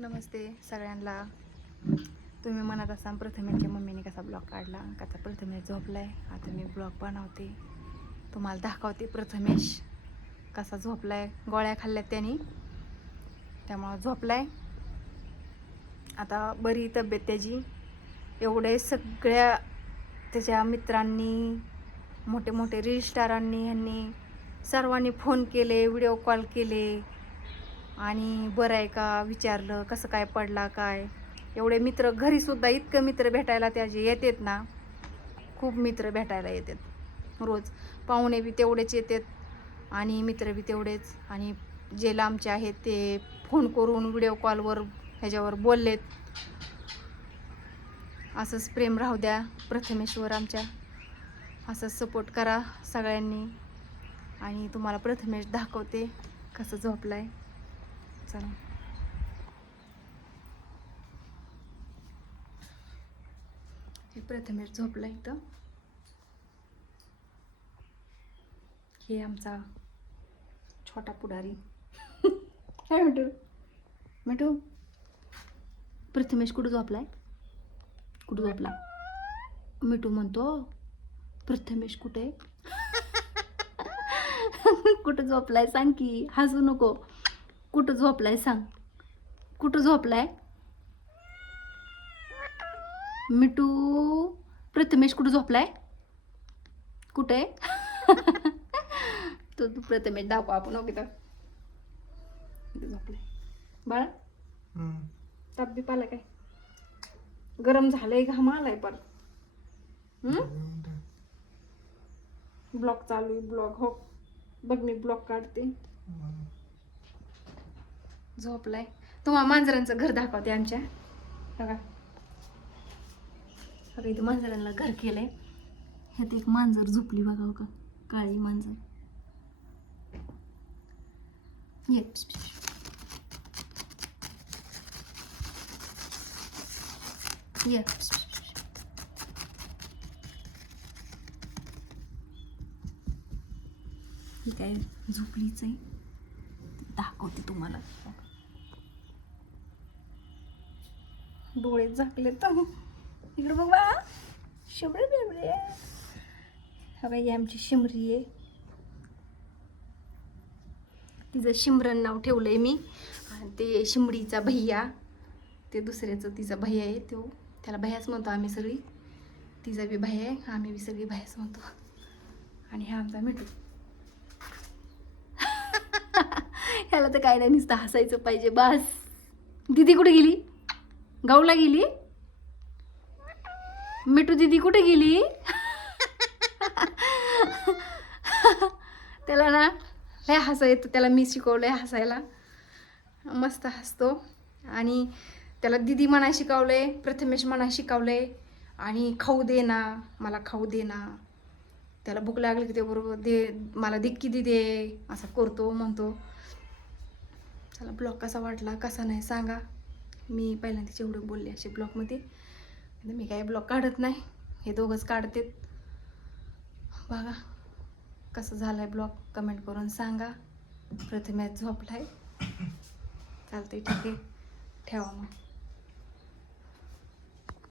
नमस्ते सगळ्यांना. तुम्ही म्हणत असाल प्रथमेच्या मम्मीने कसा ब्लॉग काढला. कसा प्रथमेश झोपला आहे आता मी ब्लॉग बनवते. तुम्हाला दाखवते प्रथमेश कसा झोपला आहे गोळ्या खाल्ल्यात त्यांनी. त्यामुळं झोपलाय. आता बरी तब्येत त्याची. एवढे सगळ्या त्याच्या मित्रांनी मोठे मोठे रील स्टारांनी ह्यांनी सर्वांनी फोन केले व्हिडिओ कॉल केले. आणि बरं आहे का विचारलं कसं काय पडला काय? एवढे मित्र घरीसुद्धा इतकं मित्र भेटायला त्याचे येतात ना खूप मित्र भेटायला येतात. रोज. पाहुणे बी तेवढेच येतात आणि मित्र बी तेवढेच. आणि जे लांबचे आहेत ते फोन करून व्हिडिओ कॉलवर ह्याच्यावर बोललेत. असंच प्रेम राहू द्या प्रथमेश्वर आमच्या. असंच सपोर्ट करा सगळ्यांनी. आणि तुम्हाला प्रथमेश दाखवते कसं झोपलं आहे चला. हे प्रथमेश झोपला इथं. हे आमचा छोटा पुढारी. काय मिठू मिठू? प्रथमेश कुठं झोपलाय? कुठं झोपला? मिठू म्हणतो प्रथमेश कुठे? कुठं झोपलाय? सांग की. हसू नको. कुठं झोपलाय सांग. कुठं झोपलाय? मिठू प्रथमेश कुठं झोपलाय? कुठे? तो तू प्रथमेश दाखव आपण ओके तर. झोपलाय. बाळा ताप बी पाला काय? गरम झालंय घाम आलाय पर ब्लॉक चालू आहे ब्लॉक. हो. बघ मी ब्लॉक काढते. झोपलाय. तुम्हाला मांजरांचं घर दाखवते आमच्या. बघा. बघा इथं मांजरांना घर केलंय. ह्यात एक मांजर झोपली बघा हो का? काळी मांजर. ये. ये. काय झोपलीच आहे? दाखवते तुम्हाला. डोळे झाकले तर. इकडे बघा बा. शिमरे बिमरे हा बाई आमची शिमरी आहे. तिचं शिमरन नाव ठेवलंय मी. आणि ते शिमडीचा भैया. ते दुसऱ्याचं तिचा भैया आहे तो. त्याला भैयाच म्हणतो आम्ही सगळी. तिचा बी भैया आहे. आम्ही बी सगळी भैयाच म्हणतो. आणि हा आमचा मिठू. ह्याला तर काय नाही नुसतं हसायचं पाहिजे. बस. दिदी कुठे गेली? गावला गेली? मिठू दिदी कुठे गेली? त्याला ना लय हसा येतं. त्याला मी शिकवलंय हसायला. मस्त हसतो. आणि त्याला दिदी म्हणा शिकवलंय प्रथमेश म्हणा शिकवलंय. आणि खाऊ दे ना मला खाऊ दे ना. त्याला भूक लागली की ते बरोबर दे मला दिक्की दे दे असा करतो म्हणतो. त्याला ब्लॉग कसा वाटला कसा नाही सांगा. मी पहिल्यांदा जेवढं बोलले असे ब्लॉगमध्ये मी काय ब्लॉग काढत नाही हे दोघंच काढतेत बघा कसं झालं आहे ब्लॉग कमेंट करून सांगा. प्रथमेश झोपलाय. चालतंय ठीक आहे. ठेवा मग.